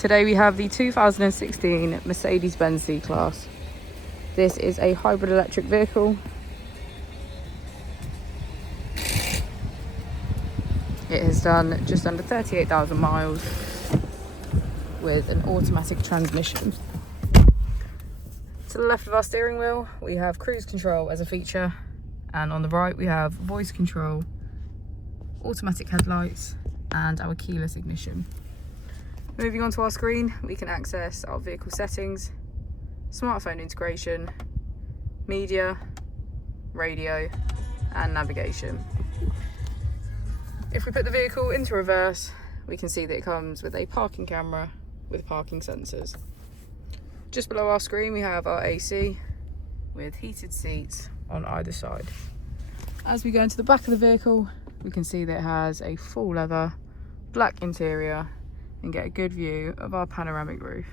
Today we have the 2016 Mercedes-Benz C-Class. This is a hybrid electric vehicle. It has done just under 38,000 miles with an automatic transmission. To the left of our steering wheel, we have cruise control as a feature, and on the right we have voice control, automatic headlights, and our keyless ignition. Moving on to our screen, we can access our vehicle settings, smartphone integration, media, radio, and navigation. If we put the vehicle into reverse, we can see that it comes with a parking camera with parking sensors. Just below our screen we have our AC with heated seats on either side. As we go into the back of the vehicle, we can see that it has a full leather black interior and get a good view of our panoramic roof.